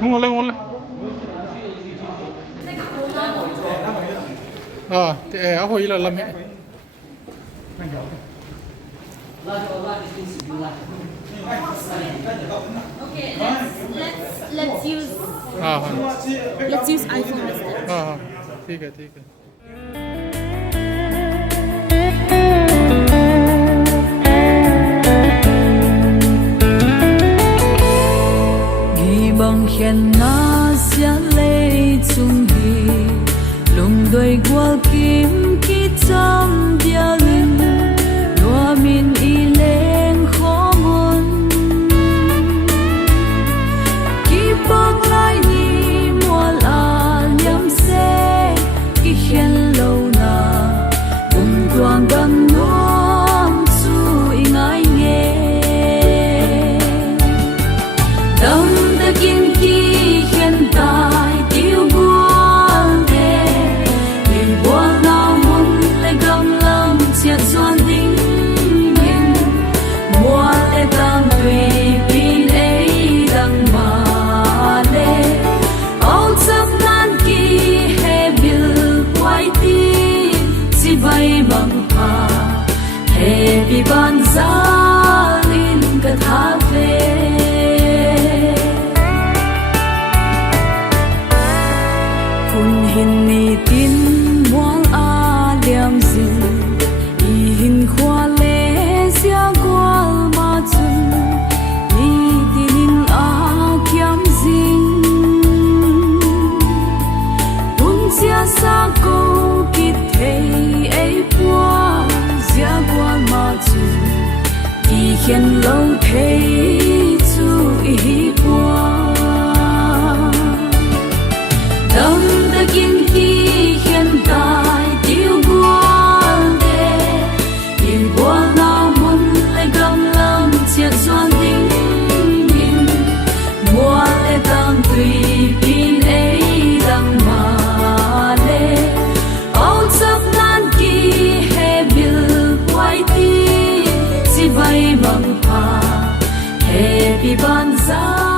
Ngồi lên, ngồi lên. Thì áo hồi là làm hết. Okay, let's use iPhone instead. ठीक है, ठीक है. Bằng khen na sia lê chung đi lùng đôi qua kim khi trong dia linh loa min y lên khó muốn khi bác lại ni mua là nhắm xe khi khen lâu na cùng quang gần nuông chui ngay nghe đông kinh khi khen tài tiêu buồn đê nhìn buồn nào muốn lấy gom lâm chia doan đinh mình mua lấy tam tùy pin ấy đằng mà lê áo chấp nan kỳ hè biểu quay tim chỉ bay bằng hà hè bị ban giá linh cả thả về hin ni tin muang a liam zin i hin khwa le sia kwal ma chun ni tin a kiam zin bun sia sa ko kit thei ei pua sia kwal ma chun i khen lâu thei chu i pua đông kinh khi khen tài tiêu buồn đê nhìn buồn nào muốn lấy gom lâm chia doan đinh mình mua lấy tam tùy pin ấy đằng mà lê áo chấp nan kỳ hè biểu quay tim chỉ bay bằng phà hè bị ban giá